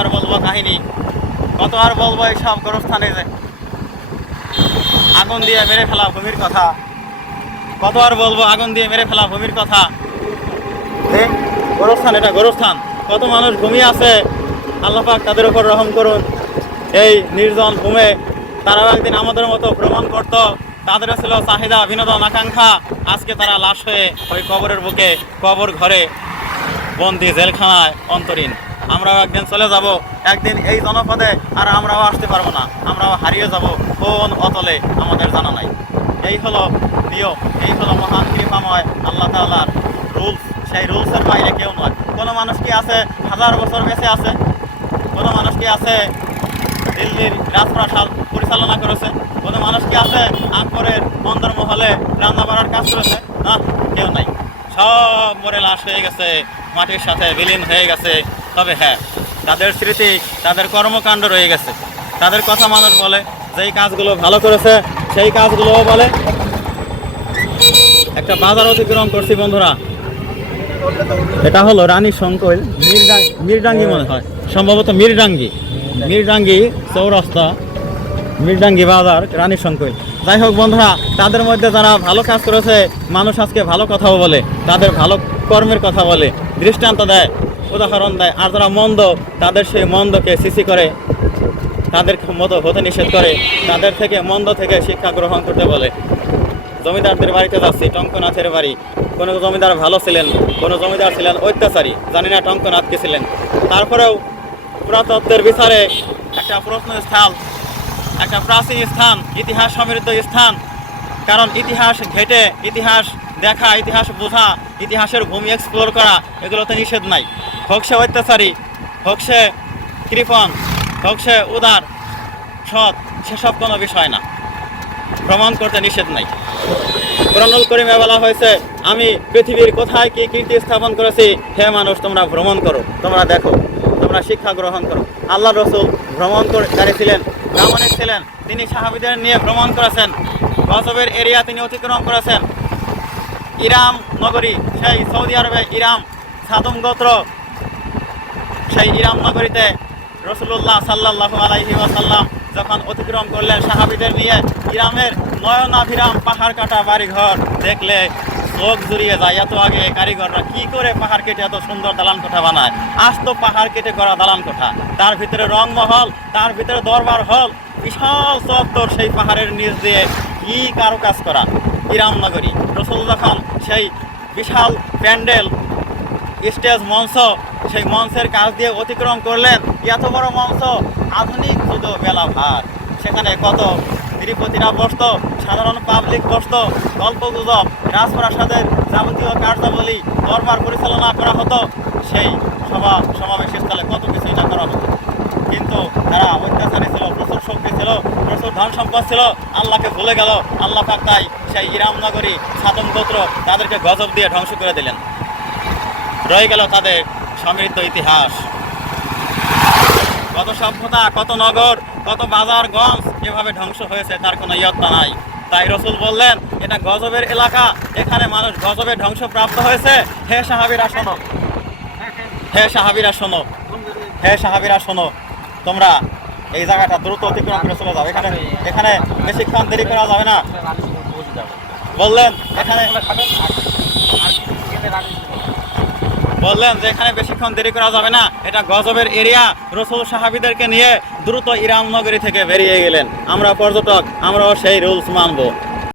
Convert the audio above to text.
আর বলব কাহিনী? কত আর বলব এইসব গোরস্থানে যে আগুন দিয়ে মেরে ফেলা ভূমির কথা? কত আর বলব আগুন দিয়ে মেরে ফেলা ভূমির কথা? গোরস্থান, এটা গোরস্থান। কত মানুষ ঘুমিয়ে আছে, আল্লাহ পাক তাদের উপর রহম করুন। এই নির্জন ভূমে তারাও একদিন আমাদের মতো ভ্রমণ করত তাদেরও ছিল চাহিদা, বিনোদন, আকাঙ্ক্ষা। আজকে তারা লাশ হয়ে ওই কবরের বুকে, কবর ঘরে, বন্দি জেলখানায় অন্তরীণ। আমরাও একদিন চলে যাব, একদিন এই জনপদে আর আমরাও আসতে পারব না, আমরাও হারিয়ে যাব কোন অতলে আমাদের জানা নাই। এই হলো নিয়ম, এই হলো মহান কৃপাময় আল্লাহ তাআলার রুলস। সেই রুলসের বাইরে কেউ নয়। কোনো মানুষ কি আছে, হাজার বছর বেঁচে আছে? কোনো মানুষ কি আছে, দিল্লির রাজপ্রাসাদ পরিচালনা করেছে? কোনো মানুষ কি আছে, আকবরের অন্দরমহলে রান্না বাড়ার কাজ করেছে? না, কেউ নাই। সব মরে লাশ হয়ে গেছে, মাটির সাথে বিলীন হয়ে গেছে। তবে হ্যাঁ তাদের স্মৃতি, তাদের কর্মকাণ্ড রয়ে গেছে। তাদের কথা মানুষ বলে, যেই কাজগুলো ভালো করেছে, সেই কাজগুলোও বলে। একটা বাজার অতিক্রম করছি বন্ধুরা। এটা হলো রানী শঙ্কর মিরডাঙ্গি মনে হয়। সম্ভবত মিরডাঙ্গি। মিরডাঙ্গি চৌরাস্তা, মিরডাঙ্গি বাজার, রানী শঙ্কর। যাই হোক বন্ধুরা, তাদের মধ্যে যারা ভালো কাজ করেছে, মানুষ আজকে ভালো কথাও বলে, তাদের ভালো কর্মের কথা বলে, দৃষ্টান্ত দেয়। উদাহরণ দেয়। আর যারা মন্দ, তাদের সেই মন্দকে সিসি করে, তাদের মতো হতে নিষেধ করে, তাদের থেকে মন্দ থেকে শিক্ষা গ্রহণ করতে বলে। জমিদারদের বাড়িতে যাচ্ছি, টঙ্কনাথের বাড়ি। কোনো জমিদার ভালো ছিলেন, কোনো জমিদার ছিলেন অত্যাচারী, জানি না টঙ্কনাথ কে ছিলেন। তারপরেও পুরাতত্ত্বের বিচারে একটা প্রশ্ন স্থান একটা প্রাচীন স্থান, ইতিহাস সমৃদ্ধ স্থান। কারণ ইতিহাস ঘেটে, ইতিহাস দেখা, ইতিহাস বোঝা, ইতিহাসের ভূমি এক্সপ্লোর করা, এগুলোতে নিষেধ নাই। হোক সে অত্যাচারী হোক সে কৃপণ উদার, সৎ, সেসব কোনো বিষয় না। প্রমাণ করতে নিষেধ নাই। কোরআনুল করিমে বলা হয়েছে, আমি পৃথিবীর কোথায় কি কীর্তি স্থাপন করেছি, হে মানুষ, তোমরা ভ্রমণ করো, তোমরা দেখো, তোমরা শিক্ষা গ্রহণ করো। আল্লাহ রসুল ভ্রমণ করে, ছিলেন, ভ্রমণে ছিলেন, তিনি সাহাবিদের নিয়ে ভ্রমণ করেছেন, গজবের এরিয়া তিনি অতিক্রম করেছেন। ইরাম নগরী, সেই সৌদি আরবে ইরাম, সাদম গোত্র সেই ইরাম নগরীতে রসুল্লাহ সাল্লাহ আলাইহি যখন অতিক্রম করলেন সাহাবিদের নিয়ে, ইরামের নয়নাভিরাম পাহাড় কাটা বাড়িঘর দেখলে চোখ জুড়িয়ে যায়, এত আগে কারিগররা কি করে পাহাড় কেটে এত সুন্দর দালান কোঠা বানায়? আজ তো পাহাড় কেটে করা দালান কোঠা। তার ভিতরে রংমহল তার ভিতরে দরবার হল, বিশাল চত্বর সেই পাহাড়ের নিচ দিয়ে কি কারও কাজ করা? ইরাম নগরী রসুল যখন সেই বিশাল প্যান্ডেল, স্টেজ মঞ্চ সেই মঞ্চের কাজ দিয়ে অতিক্রম করলেন এত বড় মঞ্চ, আধুনিক শুধু মেলা ভার সেখানে কত তিরুপতিরা বসত, সাধারণ পাবলিক বসত, গল্প গুজব, রাজপ্রাসাদের যাবতীয় কার্যাবলী, দরবার পরিচালনা করা হতো। সেই সভা সমাবেশ স্থলে কত কিছুই না করা হতো। কিন্তু তারা অত্যাচারী ছিল, প্রচুর শক্তি ছিল, প্রচুর ধন সম্পদ ছিল, আল্লাহকে ভুলে গেল। আল্লাহ তাই সেই ইরামনগরী গোত্র তাদেরকে গজব দিয়ে ধ্বংস করে দিলেন। রয়ে গেল তাদের সমৃদ্ধ ইতিহাস। কত সভ্যতা, কত নগর, কত বাজার, গঞ্জ এভাবে ধ্বংস হয়েছে, তার কোনো ইয়ত্তা নাই। তাই রসুল বললেন, এটা গজবের এলাকা, এখানে মানুষ গজবে ধ্বংসপ্রাপ্ত হয়েছে। হে সাহাবিরা শোনো। হে সাহাবিরা শোনো। হে সাহাবিরা শোনো। তোমরা এই জায়গাটা দ্রুত অতিক্রম করে চলে যাও। এখানে এখানে বেশিক্ষণ দেরি করা যাবে না। বললেন, এখানে বললেন যে এখানে বেশিক্ষণ দেরি করা যাবে না। এটা গজবের এরিয়া। রসুল সাহাবিদেরকে নিয়ে দ্রুত ইরাম নগরী থেকে বেরিয়ে গেলেন। আমরা পর্যটক, আমরাও সেই রুলস মানব।